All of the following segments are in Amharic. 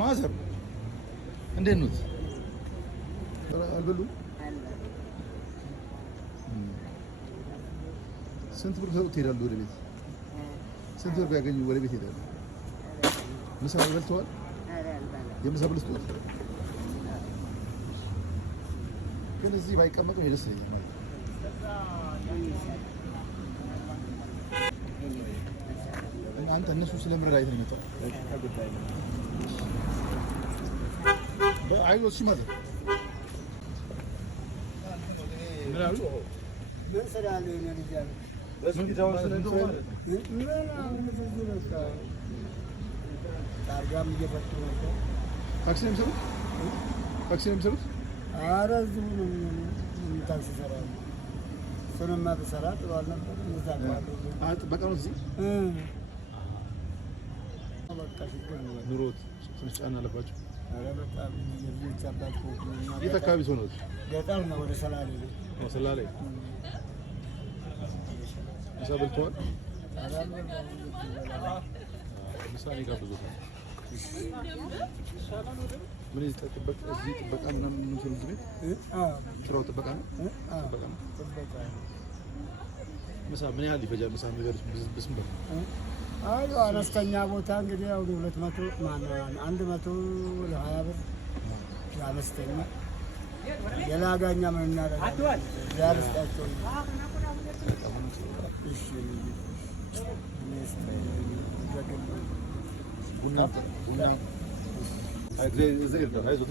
ማዘር እንዴት ነው? አልበሉም? ስንት ብር ትሄዳሉ ወደ ቤት? ስንት ብር ቢያገኙ ወደ ቤት ይሄዳሉ? ምሳ በልተዋል? የምሳ ብልስቶት ግን እዚህ ባይቀመጡ ደስ ይለኛል። አንተ እነሱ ስለምረዳ አይተን መጣ አይዞህ ሲመጣ ምን አሉ ምን ሰራለ ነው ልጅ በስኪታው ስለዚህ ምን በቃ ታርጋም እየፈቱ ነበር። ታክሲ ነው የሚሰሩት? ታክሲ ነው የሚሰሩት? ኧረ እዚሁ ነው ምን ታክሲ ይሰራሉ። እሱንማ ብሰራ ጥሩ አልነበረም። ጥበቃ ነው እዚህ ኑሮት ትንሽ ጫና አለባቸው። ኧረ በጣም የልጆች አባት ነው። የት አካባቢ ሰው ነው? ገጠር ነው፣ ወደ ሰላሌ ነው። ሰላሌ ምሳ በልተዋል? ምሳ ነው የጋበዙት። ምን እዚህ ጥበቃ ምናምን የምንሰሩ እዚህ ቤት ስራው ጥበቃ ነው? ጥበቃ ነው። ምሳ ምን ያህል ይፈጃል? ምሳ ነገር ብስም በል አይ አነስተኛ ቦታ እንግዲህ ያው 200 120 ብር አነስተኛ የላጋኛ ምን እናደርጋለን? ያርስጣቸው እሺ ቡና አይዘይር ነው አይዞህ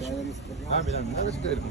አሜን አሜን